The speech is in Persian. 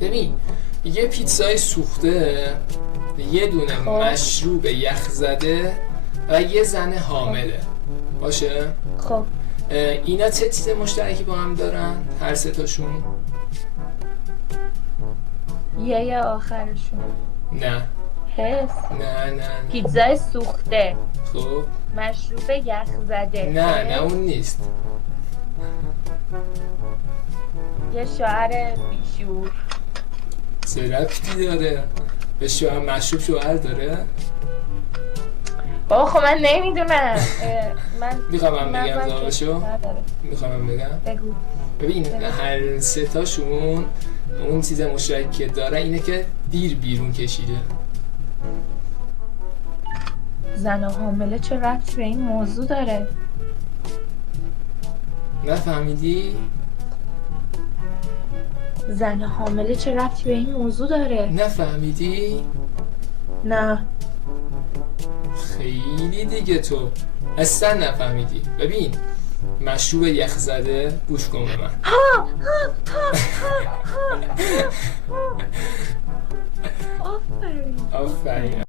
ببین یه پیتزای سوخته، یه دونه مشروب یخ زده و یه زن حامله باشه. خب اینا چه چیز مشترکی با هم دارن هر سه تاشون؟ یه آخرشون نه حس. نه پیتزای سوخته، خب مشروب یخ زده. نه اون نیست. یه شوهر بیشور. چه ربطی داره؟ به شوهر مشروب شوهر داره؟ بابا خب من نمیدونم. من میخوام من بگم نظرم جوابشو؟ که نداره. میخوام من بگم؟ بگو. ببین هر سه تاشون اون چیز مشترکی که داره اینه که دیر بیرون کشیده. زن حامله چه ربطی به این موضوع داره؟ نفهمیدی؟ زن حامله چه ربطی به این موضوع داره؟ نفهمیدی؟ نه. خیلی دیگه تو اصلا نفهمیدی. ببین مشروب یخ زده گوش کن به من. آفرین. آفرین.